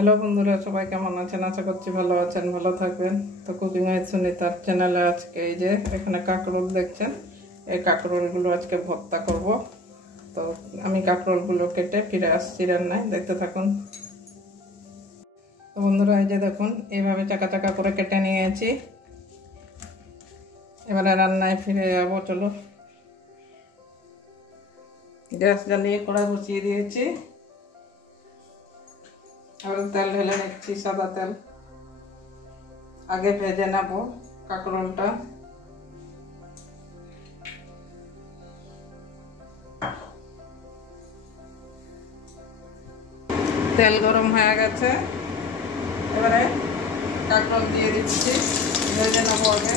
Hello বন্ধুরা, সবাই কেমন আছেন? আশা করছি ভালো আছেন, ভালো থাকবেন। তো কুকিং উইথ সুনিতার চ্যানেলে আজকে এই যে এখানে কাঁকরোল দেখছেন, এই কাঁকরোলগুলো আজকে ভর্তা করব। তো আমি কাঁকরোলগুলো কেটে ফিরে আসছি রান্নায়, দেখতে থাকুন। তো বন্ধুরা এই যে দেখুন, এইভাবে চাকা চাকা করে কেটে নিয়েছি। এবারে রান্নায় ফিরে যাবো, চলো। গ্যাস জ্বালিয়ে কড়াই বসিয়ে দিয়েছি, এবার তেল ঢেলে নিচ্ছি, সাদা তেল। আগে ভেজে নেব কাঁকরোলটা। তেল গরম হয়ে গেছে, এবারে কাঁকরোল দিয়ে দিচ্ছি, ভেজে নেব আগে।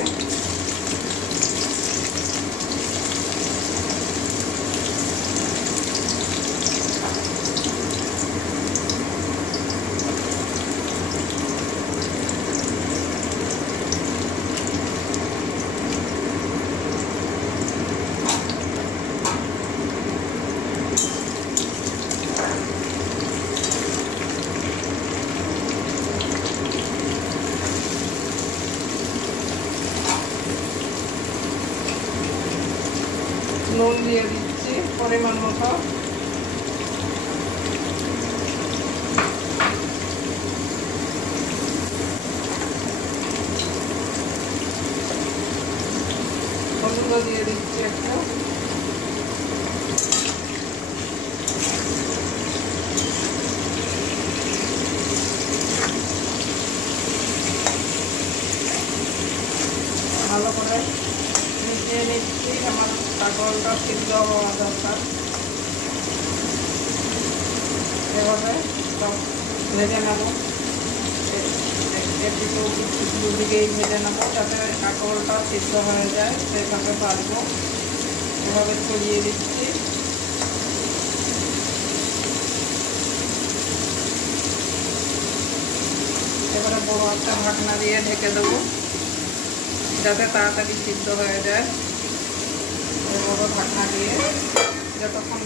নুন দিয়ে দিচ্ছি পরিমাণ মতো। হলুদ দিয়ে দিচ্ছি একটু। ভালো করে মিশিয়ে নিচ্ছি, আমার কাঁকরোলটা সিদ্ধ হওয়া দরকার। এভাবে সব ভেজে নেব, দুদিকেই ভেজে নেব যাতে কাঁকরোলটা সিদ্ধ হয়ে যায়, সেভাবে ভাজবো। এভাবে ছড়িয়ে দিচ্ছি। এবারে বড় একটা ঢাকনা দিয়ে ঢেকে দেবো যাতে তাড়াতাড়ি সিদ্ধ হয়ে যায়। বড় ঢাকনা দিয়ে যতক্ষণ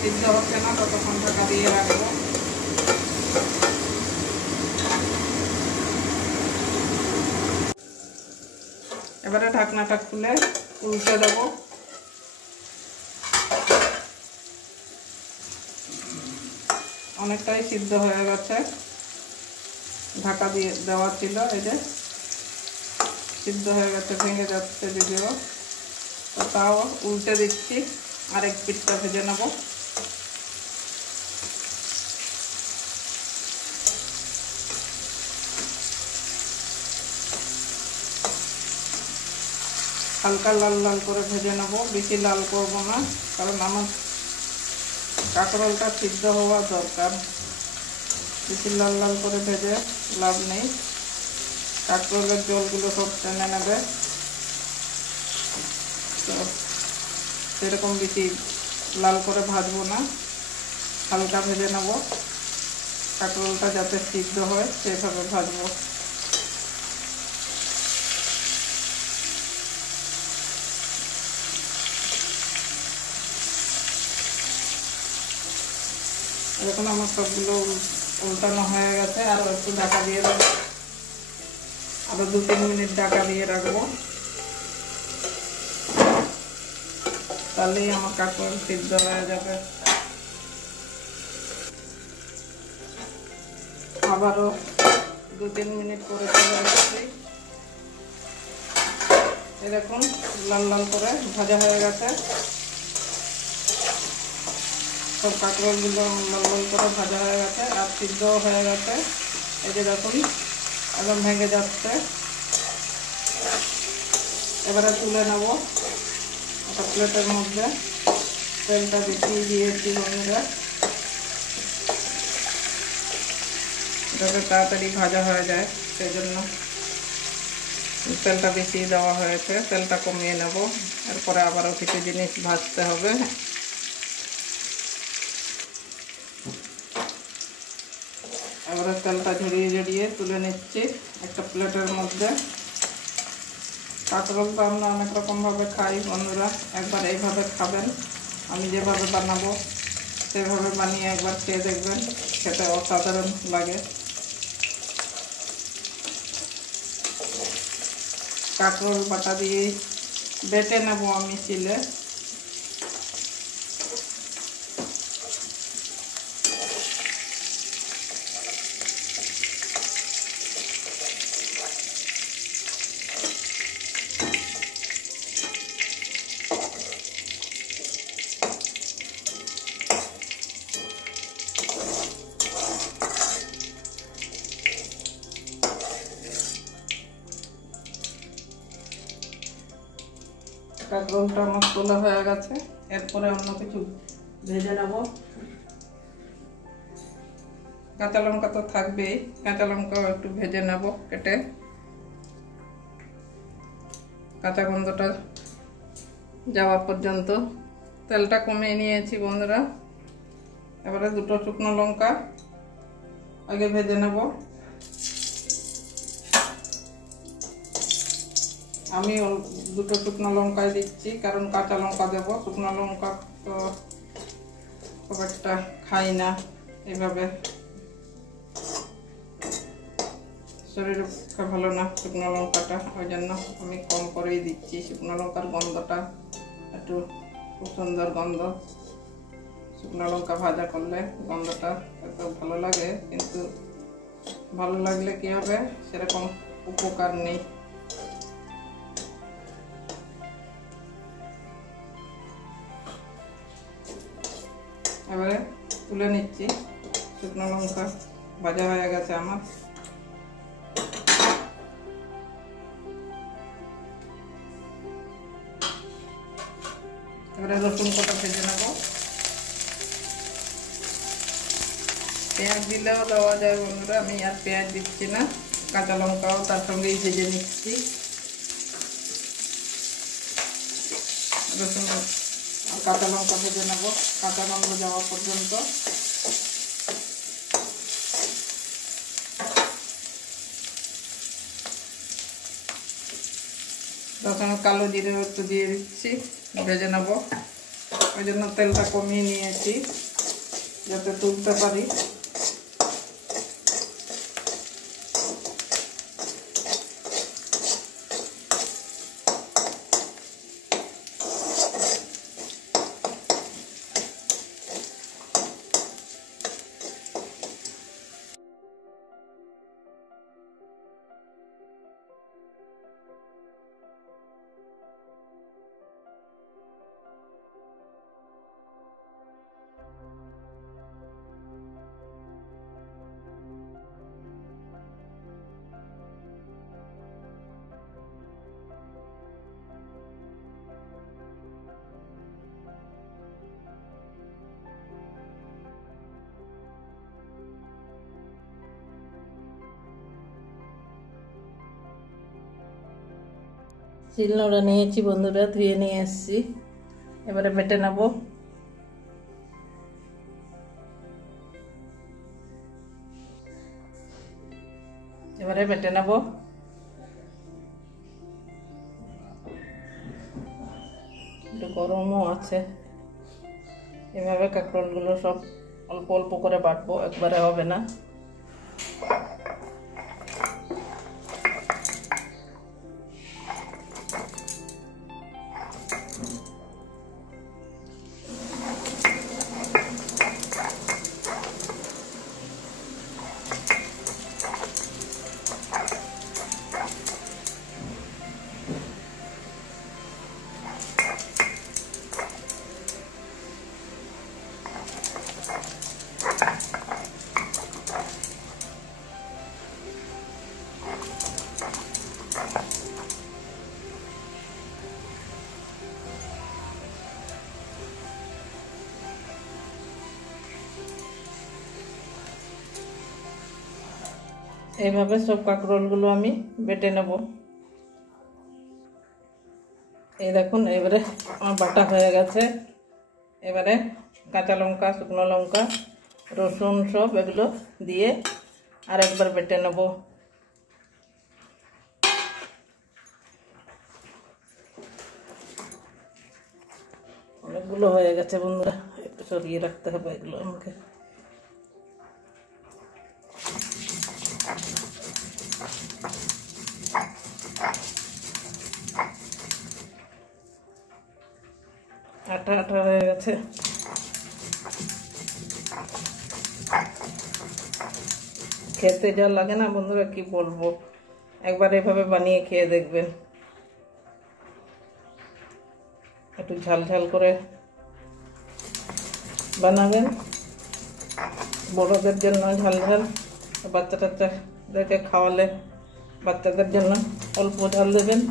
সিদ্ধ হচ্ছে না ততক্ষণ ঢাকা দিয়ে রাখবো। এবারে ঢাকনাটা খুলে উল্টে দেবো। অনেকটাই সিদ্ধ হয়ে গেছে, ঢাকা দিয়ে দেওয়া ছিল, এই যে সিদ্ধ হয়ে গেছে, ভেঙে যাচ্ছে যদিও। তো তাও উল্টে দিচ্ছি, আরেক পিঠটা ভেজে নেব। হালকা লাল লাল করে ভেজে নেব, বেশি লাল করব না, কারণ আমার কাঁকরোলটা সিদ্ধ হওয়া দরকার। বেশি লাল লাল করে ভেজে লাভ নেই, কাঁকরোলের জলগুলো সব টেনে নেবে। তো সেরকম বেশি লাল করে ভাজবো না, হালকা ভেজে নেব, কাঁকরোলটা যাতে সিদ্ধ হয় সেভাবে ভাজবো। এখন আমার সবগুলো উল্টানো হয়ে গেছে, আরও একটু ঢাকা দিয়ে দেবো, আরও 2-3 মিনিট ঢাকা দিয়ে রাখবো, তাহলেই আমার কাঁকরোল সিদ্ধ হয়ে যাবে। আবারও 2-3 মিনিট করে চলে যাচ্ছি। এরকম লাল লাল করে ভাজা হয়ে গেছে, সব কাঁকরোলগুলো লাল লাল করে ভাজা হয়ে গেছে আর সিদ্ধ হয়ে গেছে। এই যে দেখুন, একদম ভেঙে যাচ্ছে। এবারে তুলে নেব একটা প্লেটের মধ্যে। তেলটা বেশি দিয়েছি বন্ধুরা, যাতে তাড়াতাড়ি ভাজা হয়ে যায়, সেই জন্য তেলটা বেশি দেওয়া হয়েছে। তেলটা কমিয়ে নেব, এরপরে আবারও কিছু জিনিস ভাজতে হবে। এবারে তেলটা ঝরিয়ে ঝরিয়ে তুলে নিচ্ছি একটা প্লেটের মধ্যে। কাঁকরোল তো আমরা অনেক রকমভাবে খাই বন্ধুরা, একবার এইভাবে খাবেন, আমি যেভাবে বানাবো সেভাবে বানিয়ে একবার খেয়ে দেখবেন, খেতে অসাধারণ লাগে। কাঁকরোল বাটা দিয়ে বেটে নেব আমি শিলে। কাঁকরোলটা আমার তোলা হয়ে গেছে, এরপরে অন্য কিছু ভেজে নেব। কাঁচা লঙ্কা তো থাকবেই, কাঁচা লঙ্কাও একটু ভেজে নেব কেটে। কাঁচা গন্ধটা যাওয়া পর্যন্ত তেলটা কমিয়ে নিয়েছি বন্ধুরা। এবারে দুটো শুকনো লঙ্কা আগে ভেজে নেব। আমি দুটো শুকনো লঙ্কাই দিচ্ছি, কারণ কাঁচা লঙ্কা দেব। শুকনো লঙ্কা তো খুব একটা খাই না, এইভাবে শরীরের পক্ষে ভালো না শুকনো লঙ্কাটা, ওই জন্য আমি কম করেই দিচ্ছি। শুকনো লঙ্কার গন্ধটা একটু খুব সুন্দর গন্ধ, শুকনো লঙ্কা ভাজা করলে গন্ধটা এত ভালো লাগে, কিন্তু ভালো লাগলে কি হবে, সেরকম উপকার নেই। এবারে তুলে নিচ্ছি। শুকনো লঙ্কা ভাজা হয়ে গেছে আমার। এবারে রসুন কটা ভেজে নেব। পেঁয়াজ দিলেও দেওয়া যায় বন্ধুরা, আমি আর পেঁয়াজ দিচ্ছি না, কাঁচা লঙ্কাও তার সঙ্গেই ভেজে নিচ্ছি। রসুন আর কাঁচা লঙ্কা ভেজে নেব কাঁচা গন্ধ যাওয়া পর্যন্ত। তখন কালো জিরে একটু দিয়ে দিচ্ছি, ভেজে নেব। ওই জন্য তেলটা কমিয়ে নিয়েছি যাতে তুলতে পারি। শিলনোড়া নিয়েছি বন্ধুরা, ধুয়ে নিয়ে এসেছি। এবারে বেটে নেব। এবারে বেটে নেব। একটু গরমও আছে, এভাবে কাঁকরোলগুলো সব অল্প অল্প করে বাটবো, একবারে হবে না। এইভাবে সব কাঁকরোলগুলো আমি বেটে নেব। এই দেখুন, এবারে আমার বাটা হয়ে গেছে। এবারে কাঁচা লঙ্কা, শুকনো লঙ্কা, রসুন সব এগুলো দিয়ে আরেকবার বেটে নেব। অনেকগুলো হয়ে গেছে বন্ধুরা, একটু সরিয়ে রাখতে হবে এগুলো আমাকে। আঠা আঠা হয়ে গেছে। খেতে যা লাগে না বন্ধুরা, কি বলবো, একবার এভাবে বানিয়ে খেয়ে দেখবেন। একটু ঝাল ঝাল করে বানাবেন, বড়দের জন্য ঝাল ঝাল, বাচ্চা টাচ্চাদেরকে খাওয়ালে বাচ্চাদের জন্য অল্প ঝাল দেবেন।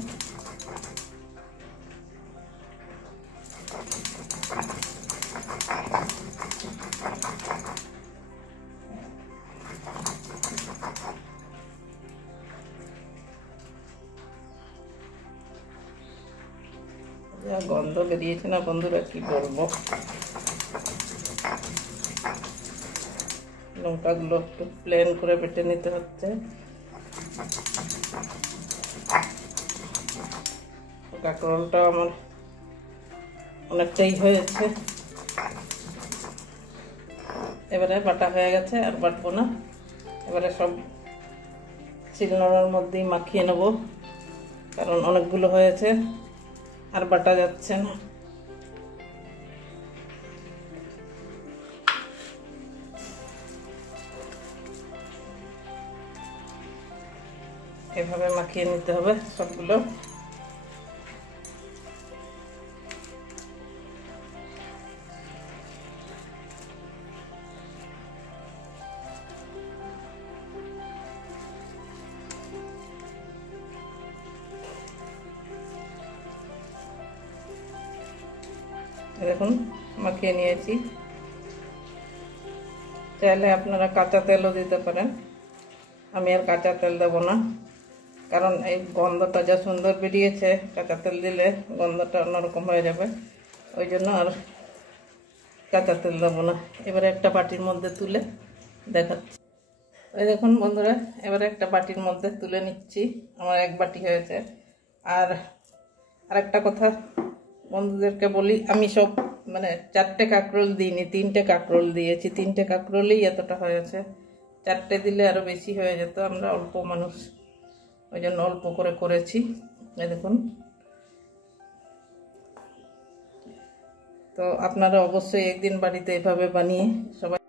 যা গন্ধ বেরিয়েছে না বন্ধুরা, কি বলবো। লঙ্কাগুলো একটু প্লেন করে বেটে নিতে হচ্ছে। কাঁকরোলটা আমার অনেকটাই হয়েছে, এবারে বাটা হয়ে গেছে, আর বাটবো না। এবারে সব শিলনোড়ার মধ্যেই মাখিয়ে নেব, কারণ অনেকগুলো হয়েছে আর বাটা যাচ্ছে না। এভাবে মাখিয়ে নিতে হবে সবগুলো। দেখুন মাখিয়ে নিয়েছি। চাইলে আপনারা কাঁচা তেলও দিতে পারেন, আমি আর কাঁচা তেল দেবো না, কারণ এই গন্ধটা যা সুন্দর বেরিয়েছে, কাঁচা তেল দিলে গন্ধটা অন্যরকম হয়ে যাবে, ওই জন্য আর কাঁচা তেল দেবো না। এবারে একটা বাটির মধ্যে তুলে দেখাচ্ছি। ওই দেখুন বন্ধুরা, এবারে একটা বাটির মধ্যে তুলে নিচ্ছি, আমার এক বাটি হয়েছে। আর আরেকটা কথা বন্ধুদেরকে বলি, আমি সব মানে 4টে কাঁকরোল দিইনি, 3টে কাঁকরোল দিয়েছি। 3টে কাঁকরোলই এতটা হয়েছে, 4টে দিলে আরও বেশি হয়ে যেত, আমরা অল্প মানুষ, ওই জন্য অল্প করে করেছি। এই দেখুন। তো আপনারা অবশ্যই একদিন বাড়িতে এভাবে বানিয়ে সবাই